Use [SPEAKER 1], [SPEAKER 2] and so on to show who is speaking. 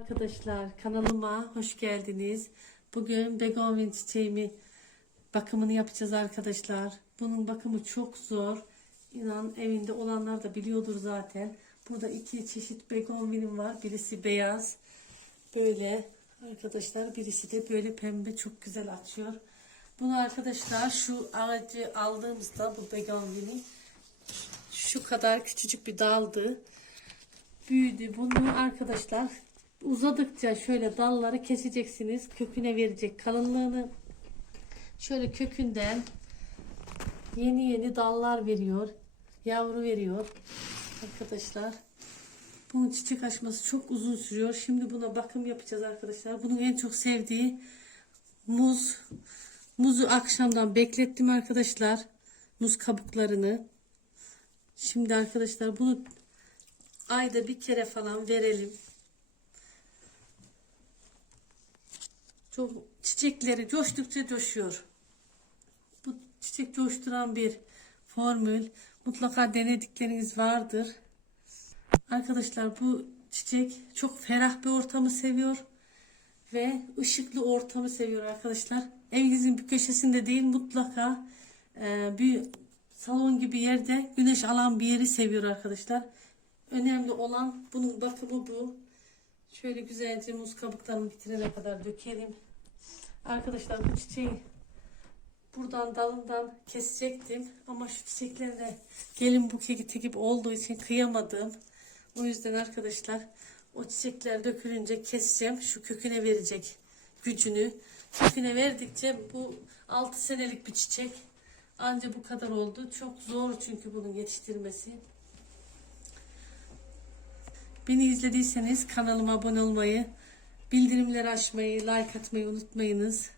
[SPEAKER 1] Arkadaşlar kanalıma hoş geldiniz. Bugün begonya çiçeğimi bakımını yapacağız arkadaşlar. Bunun bakımı çok zor. İnan evinde olanlar da biliyordur zaten. Burada iki çeşit begonya'm var. Birisi beyaz. Böyle arkadaşlar birisi de böyle pembe çok güzel açıyor. Bunu arkadaşlar şu ağacı aldığımızda bu begonya'nın şu kadar küçücük bir daldı büyüdü. Bunu arkadaşlar uzadıkça şöyle dalları keseceksiniz. Köküne verecek kalınlığını. Şöyle kökünden yeni yeni dallar veriyor. Yavru veriyor. Arkadaşlar bunun çiçek açması çok uzun sürüyor. Şimdi buna bakım yapacağız arkadaşlar. Bunun en çok sevdiği muz. Muzu akşamdan beklettim arkadaşlar. Muz kabuklarını. Şimdi arkadaşlar bunu ayda bir kere falan verelim. Çok çiçekleri coştukça coşuyor. Bu çiçek coşturan bir formül. Mutlaka denedikleriniz vardır. Arkadaşlar bu çiçek çok ferah bir ortamı seviyor ve ışıklı ortamı seviyor arkadaşlar. Evinizin bir köşesinde değil mutlaka e, bir salon gibi yerde güneş alan bir yeri seviyor arkadaşlar. Önemli olan bunun bakımı bu. Şöyle güzelce muz kabuklarını bitirene kadar dökelim. Arkadaşlar bu çiçeği buradan dalından kesecektim. Ama şu çiçeklerle gelin buketi gibi olduğu için kıyamadım. O yüzden arkadaşlar o çiçekler dökülünce keseceğim. Şu köküne verecek gücünü. Köküne verdikçe bu 6 senelik bir çiçek. Anca bu kadar oldu. Çok zor çünkü bunun yetiştirmesi. Beni izlediyseniz kanalıma abone olmayı, bildirimleri açmayı, like atmayı unutmayınız.